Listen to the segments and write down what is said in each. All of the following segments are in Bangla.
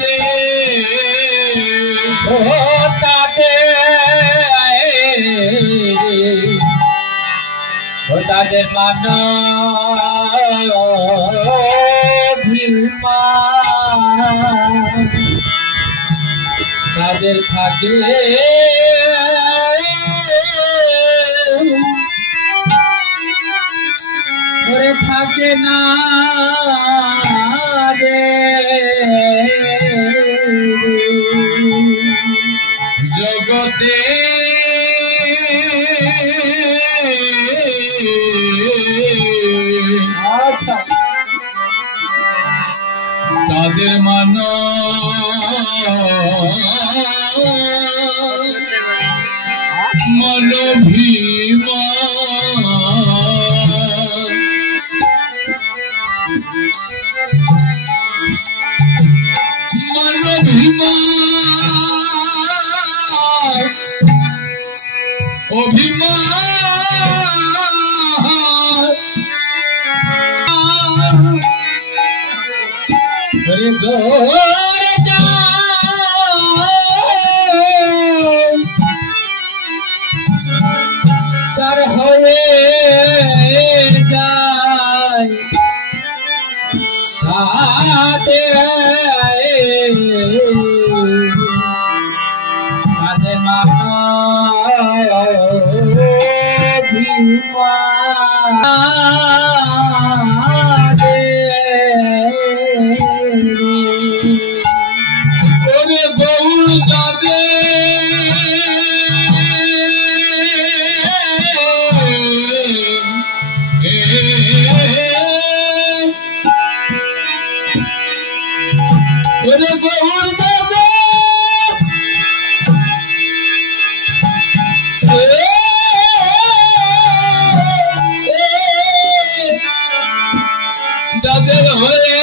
রে ও তাদের মানো ভীমা তাদের থাকে ওরে থাকে না রে জগতে তাদের মানো মনো ভীমা মনো ভীমা অভিমা রে গো চার হয়ে যায় তাদের মাথা ভীমা ওরে গৌর যাদে ওরে গৌর যাদে যাদের হয়ে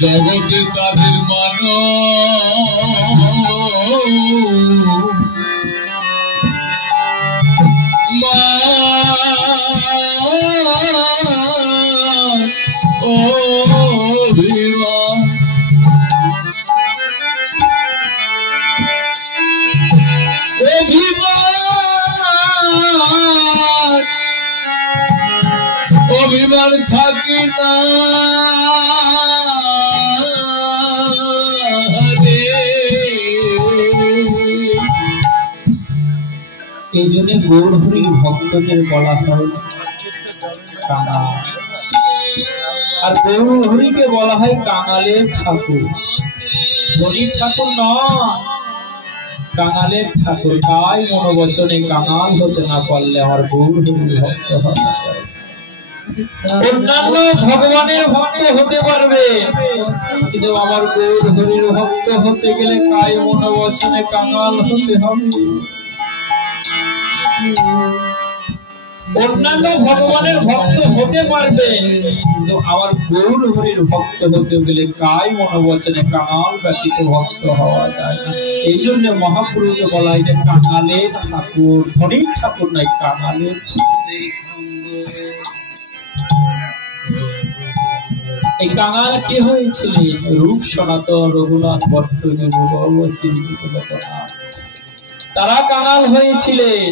জগতে তাদের মানো মা ও ভীমা অভিমান থাকি না এই জন্য গৌরহরির ভক্তদের বলা হয় কাঙাল, আর গৌরহরিকে বলা হয় কাঙালের ঠাকুর। হরির ঠাকুর নয়, কাঙালের ঠাকুর। তাই মনোবচনে কাঙাল হতে না পারলে আমার গৌরহরির ভক্ত হওয়া যায়। অন্যান্য ভগবানের ভক্ত হতে পারবে, কিন্তু আমার গৌরহরির ভক্ত হতে গেলে কায় মনোবচনে কাঙাল হতে হবে। অন্যান্য ভগবানের ভক্ত হতে পারবে, কিন্তু আমার গৌরহরির ভক্ত হতে গেলে কায় মনোবচনে কাঙাল ব্যতীত ভক্ত হওয়া যায় না। এই জন্য মহাপুরুষকে বলা হয় যে কাঙালের ঠাকুর, ধনীর ঠাকুর নাই, কাঙালের। এই কাঙাল কে হয়েছিলেন? রূপ সনাতন, রঘুনাথ ভট্ট, যুগল, শ্রীযুক্ত লোকনাথ, তারা কাঙাল হয়েছিলেন।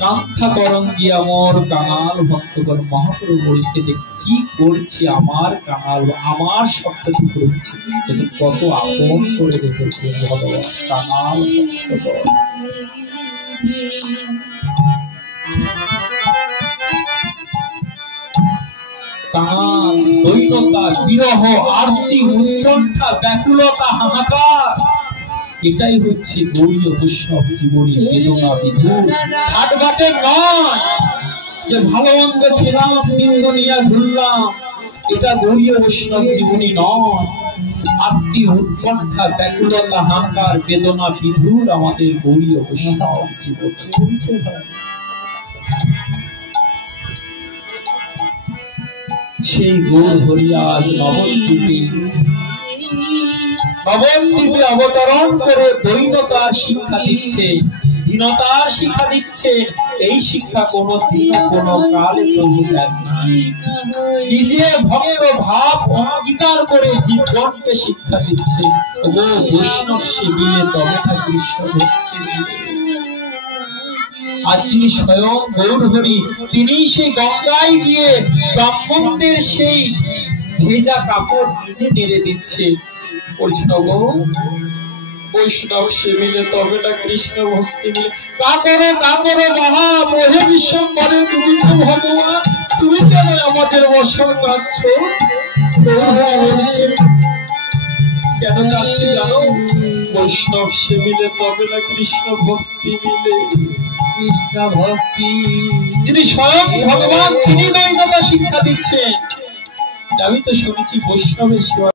কাঙ্ক্ষা করম গিয়া মোর কাঙাল ভক্তগণ মহাপ্রভু বলতে কি করছি, আমার কাঙাল, আমার শব্দটি করছি, কিন্তু কত আপন করে রেখেছে ভগবান কাঙাল ভক্তগণ। কাঙাল দৈন্যতা, বিরহ, আরতি, উৎকণ্ঠা, ব্যাকুলতা, হাহাকার, এটাই হচ্ছে গৌরীয় বৈষ্ণব জীবনী বেদনা বিধুর। হাটঘাটে নয় যে ভালো মন্দ খেলাম, বৃন্দ নিয়ে ঘুরলাম, এটা গৌরীয় বৈষ্ণব জীবনী নয়। আরতি, উৎকণ্ঠা, ব্যাকুলতা, হাহাকার, বেদনা বিধুর আমাদের গৌরীয় বৈষ্ণব জীবনী। সেই গৌর হরি আজ নবদ্বীপে অবতরণ করে দৈন্যতার শিক্ষা দিচ্ছে, হীনতার শিক্ষা দিচ্ছে। এই শিক্ষা কোনদিন কোন কালে প্রভু দেন না। নিজে ভক্ত ভাব অঙ্গীকার করে জীবনকে শিক্ষা দিচ্ছে। ও বৈষ্ণব সেবিয়ে তবে না কৃষ্ণ ভক্তি মিলে। আজ যিনি স্বয়ং গৌর হরি, তিনি সেই গঙ্গায় গিয়ে ব্রাহ্মণদের সেই ভেজা কাপড় নিজে নেড়ে দিচ্ছে। বলছেন গো বৈষ্ণব সেবিলে তবে না কৃষ্ণ ভক্তি মিলে। কাকরে মহা মোহে বিশ্বম্বরে, তুমি তো ভগবান, তুমি কেন আমাদের বসন কাঁদছ? কেন কাঁদছে জানো? বৈষ্ণব সেবিলে তবে না কৃষ্ণ ভক্তি মিলে। কৃষ্ণ ভক্তি যিনি স্বয়ং ভগবান, তিনি দৈন্যতা শিক্ষা দিচ্ছেন। আমি তো শুনেছি বৈষ্ণবের সেবা